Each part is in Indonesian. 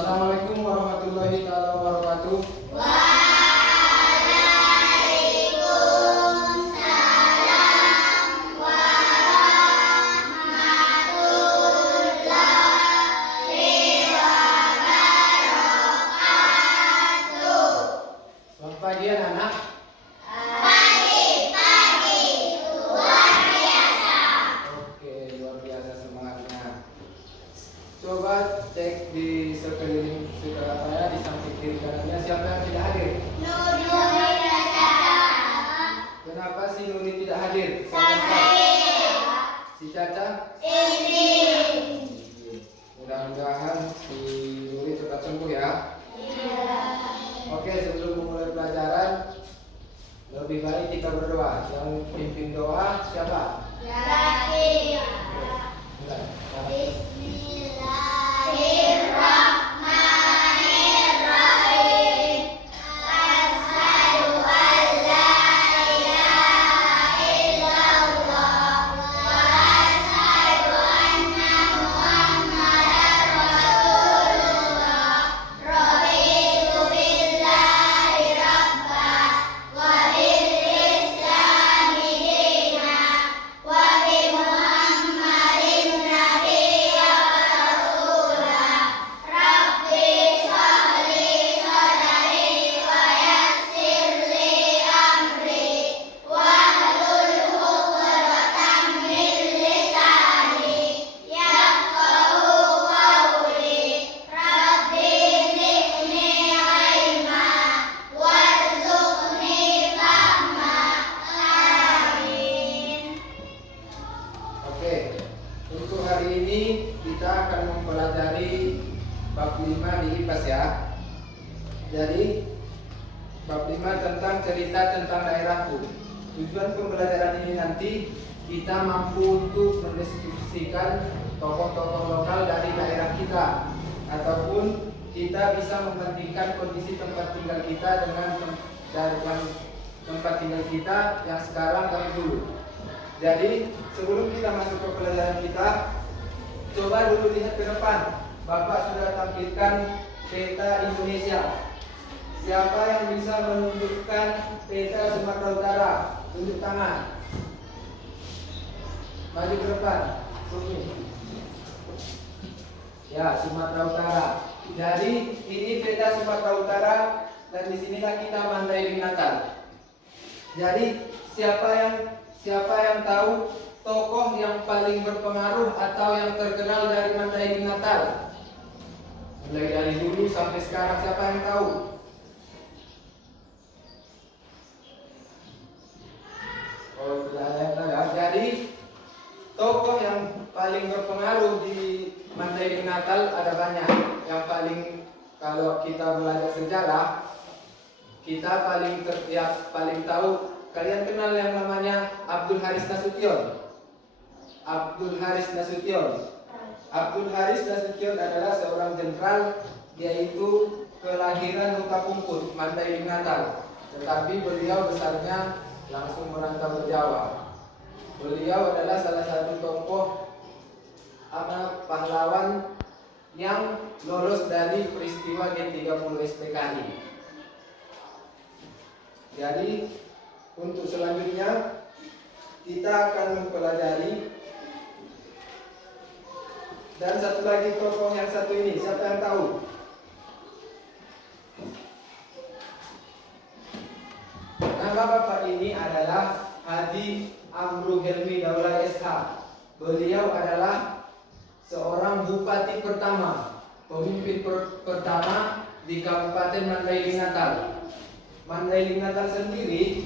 Assalamualaikum warahmatullahi taala wabarakatuh. Waalaikumsalam warahmatullahi wabarakatuh. Selamat pagi anak-anak. Pagi-pagi luar biasa. Oke, luar biasa semangatnya. Coba cek di sekeliling sekelilingnya, di samping kiri kanannya siapa yang tidak hadir? Nuni Caca. Kenapa si Nuni tidak hadir? Sakit. Si Caca? Ini. Mudah-mudahan si Nuni cepat sembuh ya. Oke, sebelum memulai pelajaran, lebih baik kita berdoa. Yang pimpin doa siapa? Zaki. Mulai. Bismillahirrahmanirrahim. Asyhadu an la ilaha illallah wa asyhadu anna Muhammadar Rasulullah. Raditu billahi rabba wa bil islami dina wa bi Muhammadin nabiyya wa rasula. Rabbi shrah li sadri wa yassir li amri wahlul 'uqdatam min lisani yafqahu qawli. Rabbi zidni ilma warzuqni fahma. Amin. Oke, untuk hari ini kita akan mempelajari bab 5 di IPAS ya. Jadi bab 5 tentang cerita tentang daerahku. Tujuan pembelajaran ini nanti kita mampu untuk mendeskripsikan tokoh-tokoh lokal dari daerah kita, ataupun kita bisa membandingkan kondisi tempat tinggal kita dengan tempat tinggal kita yang sekarang dan dulu. Jadi sebelum kita masuk ke pelajaran kita, coba dulu lihat ke depan. Bapak sudah tampilkan peta Indonesia. Siapa yang bisa menunjukkan peta Sumatera Utara? Tunjuk tangan. Maju ke depan. Sini. Ya, Sumatera Utara. Jadi ini peta Sumatera Utara dan disinilah kita Mandailing Natal. Jadi siapa yang tahu tokoh yang paling berpengaruh atau yang terkenal dari Mandailing Natal? Mulai dari dulu sampai sekarang, siapa yang tahu? Oh, tidak ada yang tahu ya. Jadi tokoh yang paling berpengaruh di Mandailing Natal ada banyak. Yang paling, kalau kita belajar sejarah, kita paling tahu. Kalian kenal yang namanya Abdul Haris Nasution? Abdul Haris Nasution. Abdul Haris Nasution adalah seorang jenderal, yaitu kelahiran Nukapungkur, Mandailing Natal. Tetapi beliau besarnya langsung merantau ke Jawa. Beliau adalah salah satu tokoh anak pahlawan yang lolos dari peristiwa G30 SPKI. Jadi untuk selanjutnya kita akan mempelajari. Dan satu lagi tokoh yang satu ini, siapa yang tahu? Nama bapak ini adalah Haji Amru Helmi Daula SH. Beliau adalah seorang bupati pertama, pemimpin pertama di Kabupaten Mandailing Natal. Mandailing Natal sendiri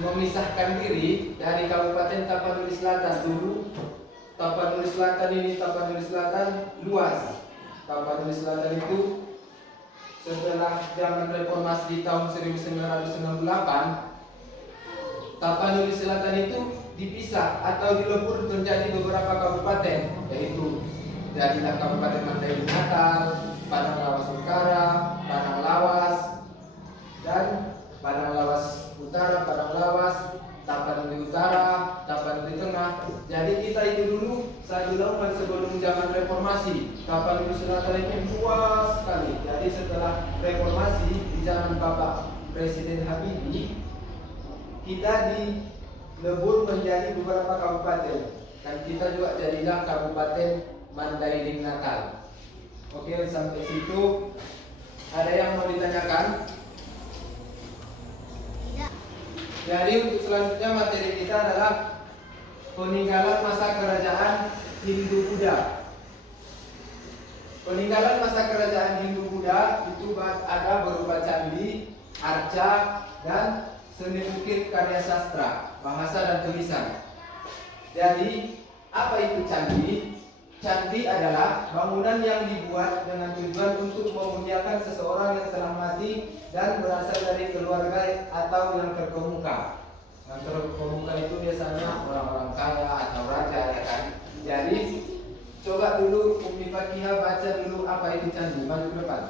memisahkan diri dari Kabupaten Tapanuli Selatan. Dulu Tapanuli Selatan luas. Tapanuli Selatan itu setelah zaman reformasi di tahun 1968, Tapanuli Selatan itu dipisah atau dilebur menjadi beberapa kabupaten, yaitu jadilah Kabupaten Mandailing Natal, Padang Lawas Utara, Padang Lawas, dan Padang Lawas Utara, Padang Lawas, Tapanuli Utara, Tapanuli Tengah. Jadi kita itu dulu Sadulauman sebelum zaman reformasi. Kapal industri Natal ini luas sekali. Jadi setelah reformasi di zaman Bapak Presiden Habibie, kita dilebur menjadi beberapa kabupaten dan kita juga jadilah Kabupaten Mandailing Natal. Oke, sampai situ ada yang mau ditanyakan? Jadi untuk selanjutnya materi kita adalah peninggalan masa kerajaan Hindu-Buddha. Peninggalan masa kerajaan Hindu-Buddha itu ada berupa candi, arca, dan seni ukir karya sastra, bahasa dan tulisan. Jadi, apa itu candi? Candi adalah bangunan yang dibuat dengan tujuan untuk memuliakan seseorang yang telah mati dan berasal dari keluarga atau yang terkemuka. Yang terkemuka itu biasanya orang-orang kaya atau raja, ya kan? Jadi, coba dulu Umi Fakihah baca dulu apa itu candi. Maju ke depan.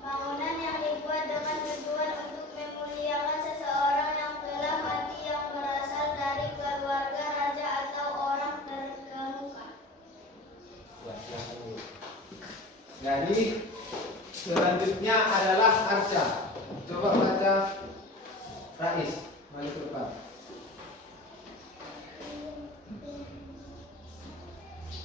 Bangunan yang dibuat dengan tujuan untuk memuliakan seseorang yang telah mati yang berasal dari keluarga raja atau orang terkemuka. Jadi selanjutnya adalah arca. Coba baca Rais, maju ke depan.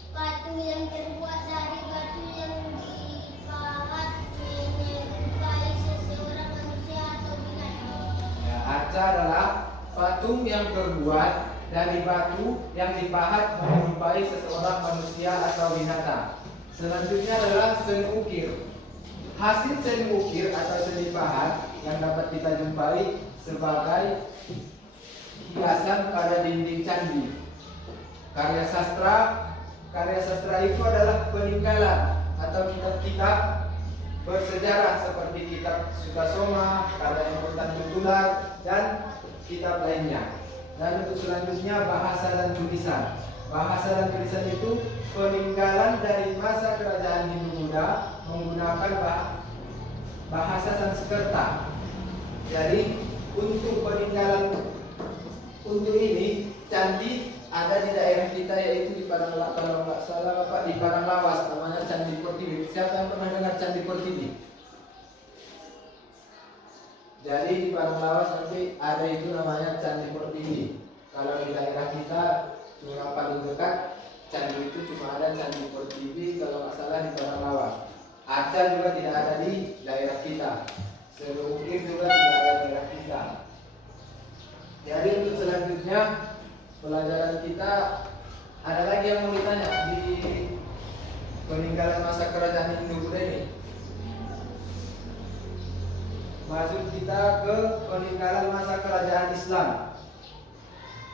Batu yang terbuat dari batu yang dipahat menyerupai seseorang manusia atau binatang. Ya, arca adalah patung yang terbuat dari batu yang dipahat menyerupai seseorang manusia atau binatang. Selanjutnya adalah seni ukir. Hasil seni ukir atau seni pahat yang dapat kita jumpai sebagai hiasan pada dinding candi. Karya sastra itu adalah peninggalan atau kitab-kitab bersejarah seperti kitab Sutasoma, karya Imputan Tutular, dan kitab lainnya. Dan untuk selanjutnya bahasa dan tulisan. Bahasa dan tulisan itu peninggalan dari masa kerajaan Hindu-Buddha menggunakan bahasa Sanskerta. Jadi untuk peninggalan untuk ini candi ada di daerah kita yaitu di Padang, kalau nggak salah Bapak, di Padang Lawas, namanya Candi Pertiwi. Siapa yang pernah dengar Candi Pertiwi? Jadi di Padang Lawas nanti ada itu namanya Candi Pertiwi. Kalau di daerah kita yang paling dekat candi itu cuma ada Candi Pertiwi, kalau nggak salah di Padang Lawas. Arca juga tidak ada di daerah kita. Serukir juga tidak ada di daerah kita. Jadi untuk selanjutnya pelajaran kita ada lagi yang mau ditanya di peninggalan masa kerajaan Hindu-Buddha ini. Masuk kita ke peninggalan masa kerajaan Islam.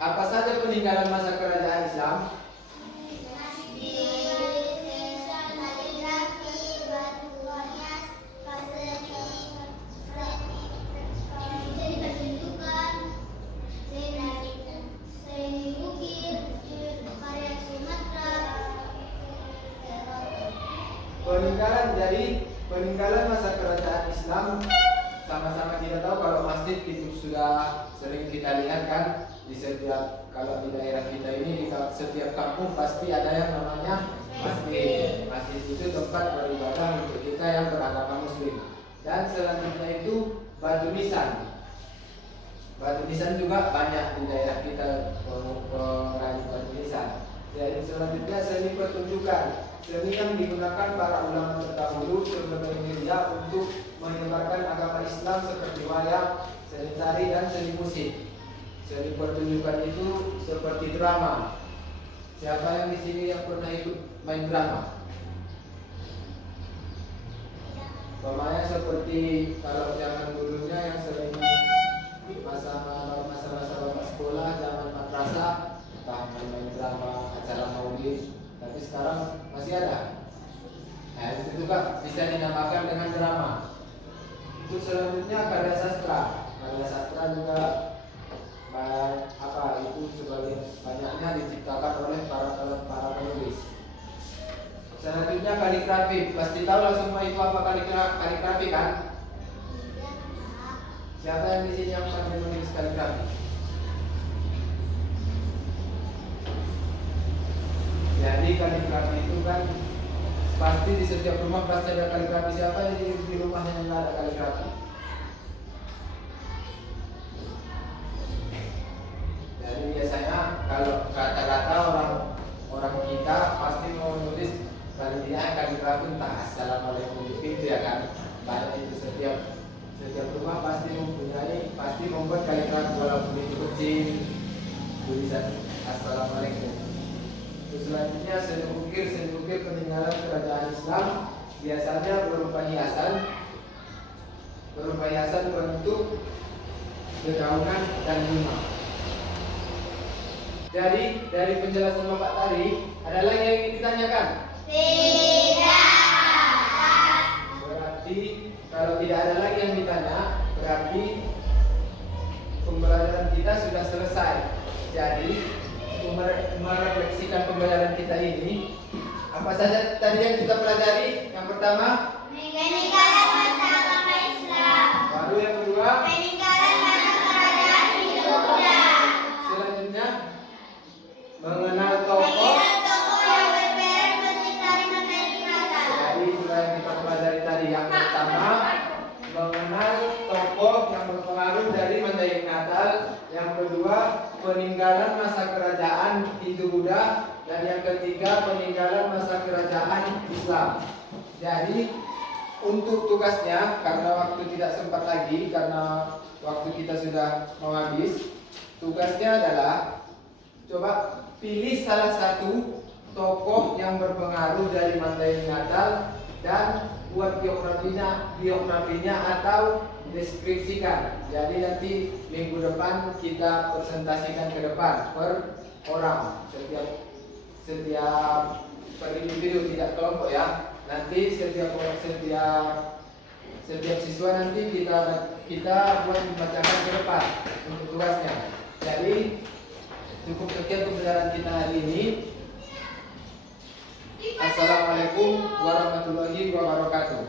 Apa saja peninggalan masa kerajaan Islam? Peninggalan masa kerajaan Islam, sama-sama kita tahu kalau masjid itu sudah sering kita lihat kan di setiap, kalau di daerah kita ini di setiap kampung pasti ada yang namanya masjid. Masjid itu tempat beribadah untuk kita yang beragama Muslim. Dan selanjutnya itu batu nisan. Batu nisan juga banyak di daerah kita pengrajin batu nisan. Jadi selanjutnya seni pertunjukan. Seni yang digunakan para ulama terdahulu sebagai media untuk menyebarkan agama Islam seperti wayang, seni tari, dan seni musik. Seni pertunjukan itu seperti drama. Siapa yang di sini yang pernah ikut main drama? Pemainnya seperti kalau zaman dulunya yang sering masa-masa bapak sekolah, zaman madrasah, main drama, acara maulid. Tapi sekarang masih ada. Nah, itu juga bisa dinamakan dengan drama. Untuk selanjutnya karya sastra. Karya sastra juga itu sebagai banyaknya diciptakan oleh para penulis. Selanjutnya kaligrafi. Pasti tahu lah semua itu apa kaligrafi kan? Siapa yang di sini yang pandai menulis kaligrafi? Jadi kaligrafi itu kan pasti di setiap rumah pasti ada kaligrafi. Siapa di rumahnya yang nggak ada kaligrafi? Jadi biasanya kalau kata-kata orang kita pasti mau nulis kaligrafi entah assalamualaikum di pintu ya kan. Banyak itu setiap rumah pasti mempunyai, pasti membuat kaligrafi walaupun itu kecil, tulisan assalamualaikum. Terus selanjutnya seni ukir peninggalan kerajaan Islam biasanya berupa hiasan bentuk dedaunan dan bunga. Jadi dari penjelasan Bapak tadi, ada lagi yang ingin ditanyakan? Berarti kalau tidak ada lagi yang ditanya, berarti pembelajaran kita sudah selesai. Jadi merefleksikan pembelajaran kita ini, apa saja tadi yang kita pelajari? Yang pertama, Peninggalan masa agama Islam. baru yang kedua, Peninggalan masa kerajaan Hindu-Buddha. selanjutnya mengenal tokoh. Mengenal tokoh yang berperan penting dari materi Natal. Jadi sudah yang kita pelajari tadi, yang pertama mengenal tokoh yang berpengaruh dari materi Natal. Yang kedua, peninggalan masa kerajaan Hindu-Buddha. Dan yang ketiga, peninggalan masa kerajaan Islam. Jadi untuk tugasnya, karena waktu tidak sempat lagi, karena waktu kita sudah mau habis, tugasnya adalah coba pilih salah satu tokoh yang berpengaruh dari materi Natal dan buat biografinya atau deskripsikan. Jadi nanti minggu depan kita presentasikan ke depan per orang, setiap per individu, tidak kelompok ya. Nanti setiap siswa nanti kita buat membacakan ke depan untuk tugasnya. Jadi cukup sekian pembelajaran kita hari ini. Assalamualaikum warahmatullahi wabarakatuh.